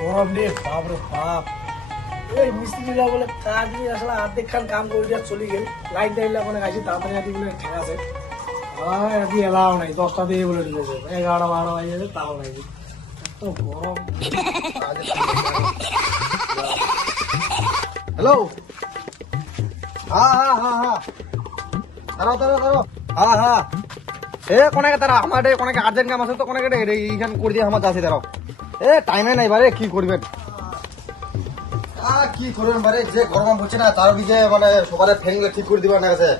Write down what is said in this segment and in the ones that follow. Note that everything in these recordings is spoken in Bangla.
গরম রে বাপ রে বাপ। এই মিস্ত্রিরা বলে কাজ নিয়ে আসলে অর্ধেক খান কাম করে দিয়ে চলে গেল। লাইন টাইন মানে গাছি তাড়াতাড়ি আদি বলে ঠিক আছে। আদি এলাও নাই 10টা দিয়ে বলে ঢুকেছে 11টা 12টা বাজে গেছে তাও নাই। এত গরম। হ্যালো হ্যাঁ হ্যাঁ হ্যাঁ হ্যাঁ তারা তারা হ্যাঁ হ্যাঁ এ কোনাকে তারা আমার কোনাকে আর্জেন্ট কাম আছে তো কোনাকে এইখান করে দিয়ে আমার যাচ্ছে তারাও এ টাইমে নাই বারে কি করবেন কি করবেন বারে যে গরম হচ্ছে না তার দিকে মানে সবার ফ্যানগুলো ঠিক করে দিবেন না গেছে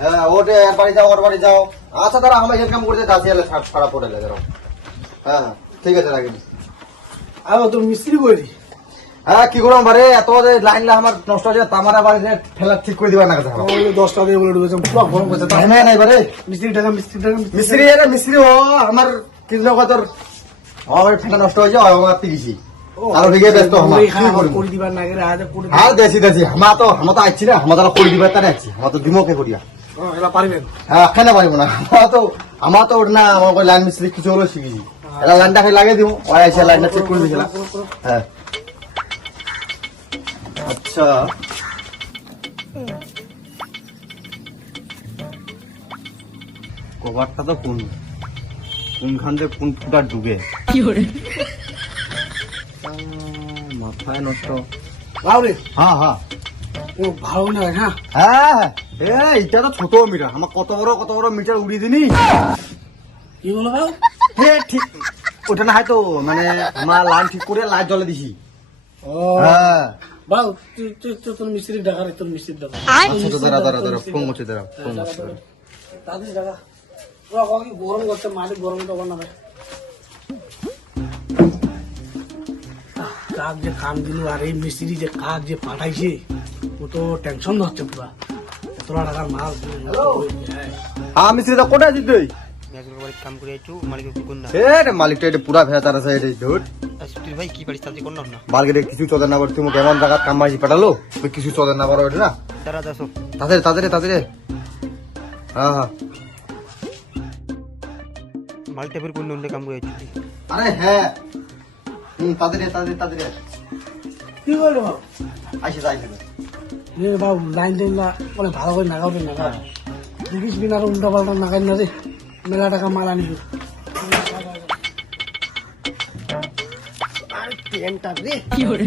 হ্যাঁ ওটে বাড়ি যাও ওর বাড়ি যাও আচ্ছা তারা আমার এখান কাম করতে যাচ্ছি এলে ছাড়া পড়ে লে তারা হ্যাঁ ঠিক আছে রাখেন আর তোর মিস্ত্রি বলি হ্যাঁ কি করবো বারে এত লাইন আমার নষ্ট হয়ে যায় তামারা বাড়িতে ঠেলা ঠিক করে দিবা না গেছে 10টা দিয়ে বলে ঢুকেছে পুরো গরম করছে। টাইমে নাই বারে মিস্ত্রি মিস্ত্রি ও আমার কিছু তোর আমার ফেটা নষ্ট হয়েছে আমার তিরিশি আরো দিকে ব্যস্ত করে দিবার না গেলে আজ করে আর দেশি আমার তো আইছি না আমার তারা করে দিবার তারা আছি আমার তো দিমকে করিয়া এলা পারবেন হ্যাঁ কেন পারিব না আমার তো না আমার লাইন মিস্ত্রি কিছু হলো শিখেছি এটা লাইনটা খাই লাগিয়ে দিব ওই এসে লাইনটা চেক করে দিয়েছিলাম হ্যাঁ আচ্ছা কভারটা তো কোনখান থেকে কোন ফুটা ডুবে মাথায় নষ্ট বাবরে হ্যাঁ হ্যাঁ ও ভালো না হ্যাঁ হ্যাঁ এটা তো ছোট মিটার আমার কত বড় মিটার উড়িয়ে দিনি কি বলো বাবু ঠিক ওটা না হয়তো মানে আমার লাইন ঠিক করে লাইট জ্বলে দিছি ও হ্যাঁ বাবু তুই তোর মিস্ত্রি ডাকা রে তোর মিস্ত্রি ডাকা আচ্ছা তো দাঁড়া ফোন করছি দাঁড়া ফোন করছি তাদের ডাকা ওরা কখন গরম করতে মালিক গরম তখন না কাক যে কাম দিল আর এই মিস্ত্রি যে কাক যে পাঠাইছে ও তো টেনশন হচ্ছে পুরা এতটা টাকার মাল আমি সেটা কোথায় আছিস তুই কাম করে আইছু মালিকের কোন না মালিকটা এটা পুরা ভেড়া তার আছে এটা ধুর সুতির ভাই কি পারিস তাতে কোন না মার্কেটে কিছু চলে না তুমি কেমন জায়গা কাম মাঝি পাঠালো তুই কিছু চলে না পারো এটা না দাঁড়া দাসো তাদের হ্যাঁ হ্যাঁ মালিকটা ফের কোন অন্য কাম করে আইছু আরে হ্যাঁ তাদের কি বলবো বাবু আইসে বাবু লাইন টাইন মানে ভালো করে নাগাবেন নাগা তিরিশ দিন আর উল্টা পাল্টা নাগাই না রে মেলা টাকা মাল আনিবি কি করে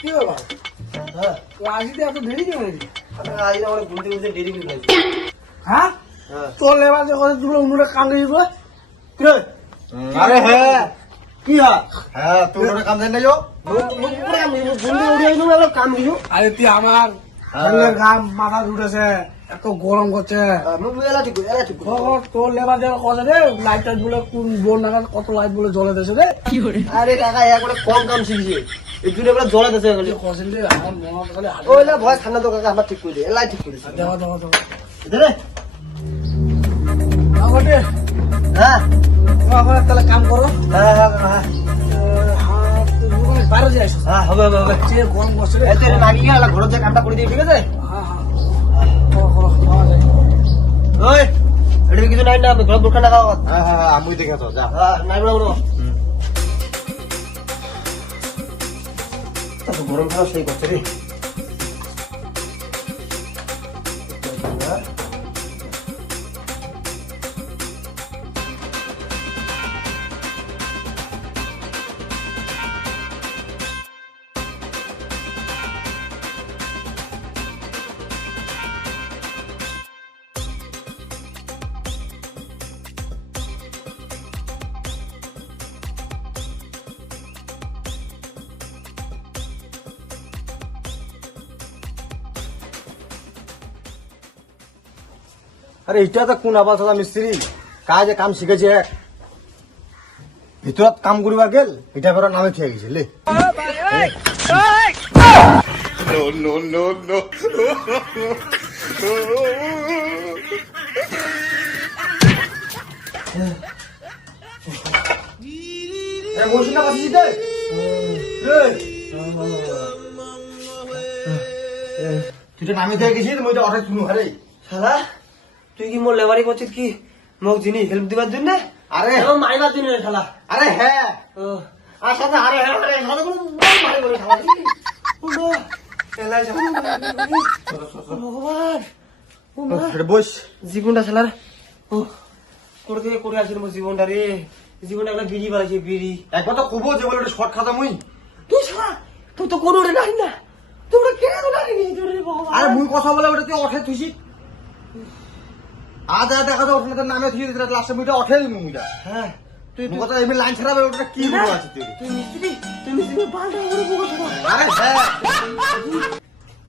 কি বাবা হ্যাঁ আসিতে এত দেরি কেন হ্যাঁ তোর লেবার যে কথা তুলে অন্যটা কাম দিব আরে হ্যাঁ কি হ্যাঁ তোর কাম দেন নাই আরে তুই আমার ঘাম মাথা উঠেছে এত গরম করছে তোর লেবার যে কথা রে লাইট টাইট বলে কোন বোর্ড নাগাদ কত লাইট বলে জ্বলে দিয়েছে রে আরে কাকা একবারে কম কাম শিখছে একটু এবারে জ্বলা দেছে খালি কছেন রে আমার মনে খালি ওইলা ভয় ঠান্ডা তো কাকা আমার ঠিক করে দে এলাই ঠিক করে দে দেওয়া দে আগতে হ্যাঁ তাহলে কাম করো হ্যাঁ বাইরে যাই হ্যাঁ হবে গরম করছে রে এতে লাগিয়ে গেল ঘর যে কামটা করে দিই ঠিক আছে ওই এটা কিছু নাই না আমি ঘর বুরখা লাগাও হ্যাঁ আমি দেখে তো যা নাই বড় গরম খাওয়া সেই করছে রে আরে এটা তো কোন আবাস মিস্ত্রি কাজে কাম শিখেছে ভিতৰত কাম করিবা গেল এটা বেড়া নামে ঠিক গেছে লে no মহিষিনা বাঁচিছি দে তুই তো নামি দিয়ে গেছিস মই তো অর্ডার শুনু হারে শালা তুই কি মোর লেবারি করছিস কি মোক যিনি হেল্প দিবার জন্য আরে এবং মারিবার জন্য রে শালা আরে হ্যাঁ আর সাথে আরে হ্যাঁ আরে শালা কোনো মারি বলে শালা উনো এলাই শালা ভগবান বস জীবনটা শালার করে দিয়ে করে আসির মোর জীবনটা রে জীবনটা একটা বিড়ি বাড়াইছে বিড়ি একবার তো কবো যে বলে ওটা শর্ট খাতা মুই তুই শালা তুই তো কোনো রে নাই না তোমরা কেন তো নাই নি তোর রে ভগবান আরে মুই কথা বলে ওটা তুই অঠে থুইছি আজ দেখা যায় ওখানে তোর নামে থুই দিতে লাস্টে মুইটা অঠে দিমু মুইটা হ্যাঁ তুই মুই কথা এমনি লাইন ছাড়াবে ওটা কি বলে আছে তুই তুই মিস্ত্রি পাল্টা করে বকছ আরে হ্যাঁ